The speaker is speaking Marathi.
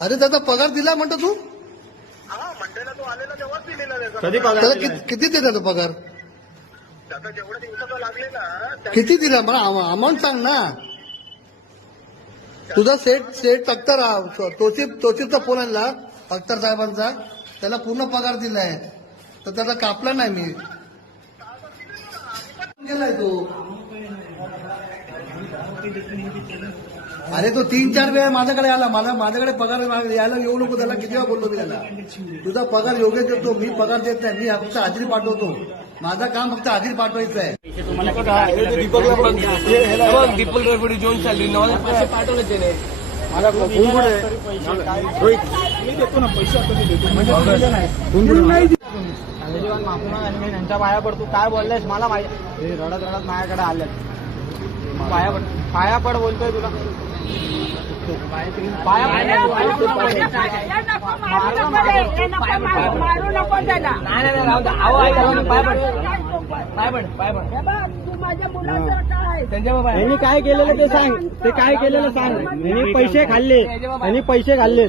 अरे दादा पगार दिला म्हणतो तू? मंडेला तो आलेला तेव्हाच दिलेला कधी पगार त्याला किती दिला तो पगार? त्याचा जेवढ्या दिवसाचा लागलेला किती दिला मला अमाऊंट सांग ना. तुझा सेट अख्तर तोसीफचा फोन आणला अख्तर साहेबांचा, त्याला पूर्ण पगार दिलाय तर त्याचा कापला नाही मी. गेलाय तो. अरे तो 3-4 वेळा माझ्याकडे आला, माझ्याकडे पगार यायला येऊ नको त्याला किती वेळा बोललो मी त्याला. तुझा पगार योग्य देतो मी, पगार देत नाही मी, फक्त हाजरी पाठवतो. माझं काम फक्त हाजरी पाठवायचं आहे. दीपक रेवडी जोन चालली नॉल पैसे पाठवले त्याने. माझा फोन कुठे मी देतो ना पैसे, आता देतो नाही. मी त्यांच्या पाया पडतो. काय बोललायस मला माहिती. रडत रडत माझ्याकडे आले. पाया पड बोलतोय तुला. मारू नको त्याला. तू माझ्या मुलाचं काय यांनी काय केलेलं ते सांग. ते काय केलेलं सांग. यांनी पैसे खाल्ले.